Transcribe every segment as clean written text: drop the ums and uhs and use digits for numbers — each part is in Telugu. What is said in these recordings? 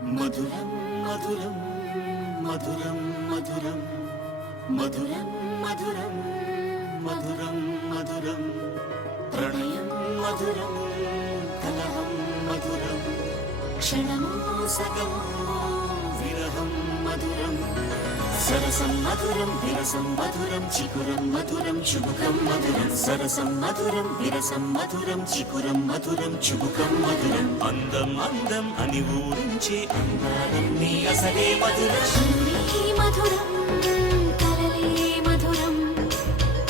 మధురం మధురం మధురం మధురం మధురం మధురం మధురం మధురం ప్రణయం మధురం కలహం మధురం క్షణమో సగమో విరహం మధురం సరసం మధురం విరసం మధురం చికురం మధురం చుబుకం మధురం సరసం మధురం విరసం మధురం చికురం మధురం చుబుకం మధురం అందం అందం అని ఊరించే అందాలన్నీ అసలే మధురం మధురం కలలే మధురం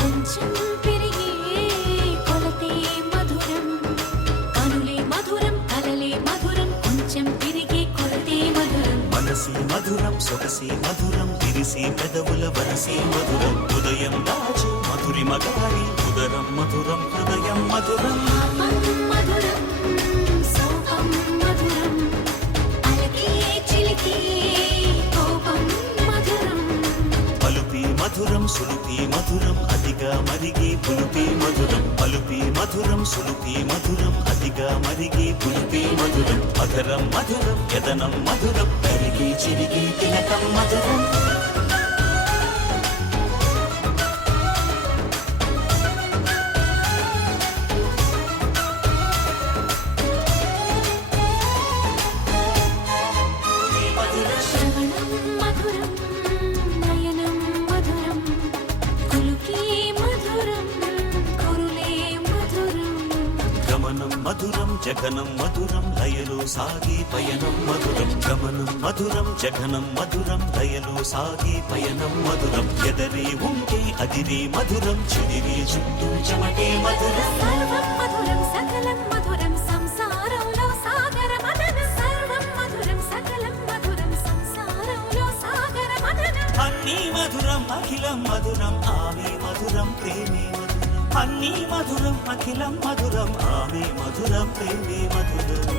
కొంచెం పెరిగే కొలతే మధురం కనులే మధురం కలలే మధురం కొంచెం పెరిగే కొలతే మధురం మనసి మధురం సొగసి మధురం విరిసి పెదవుల వరసి మధురం ఉదయం దాచు మధురి మగారి ఉదరం మధురం హృదయం మధురం మధురం సోహం మధురం అలకే చిలికే కోపం మధురం పలుపి మధురం సులుపి మధురం అతిగా మరిగి పులుపి మధురం పలుపి మధురం సులుపి మధురం అతిగా మరిగి పులుపి మధురం మధురం మధురం యదనం మధురం కరిగి చిరిగి తిలకం మధురం మధురం జగనం మధురం లయలో సాగి పయనం మధురం గమనం మధురం జగనం మధురం లయలో సాగి పయనం మధురం ఎదరే ఉంటే అదిరే మధురం చెదిరే చుట్టూ చెమటే మధురం మధురం సకలం మధురం సంసారంలో సాగర మదనం సర్వం మధురం సకలం మధురం సంసారంలో సాగర మదనం అన్నీ మధురం అఖిలం మధురం ఆమె మధురం ప్రేమే అన్నీ మధురం అఖిలం మధురం ఆమె మధురం ప్రేమే మధురం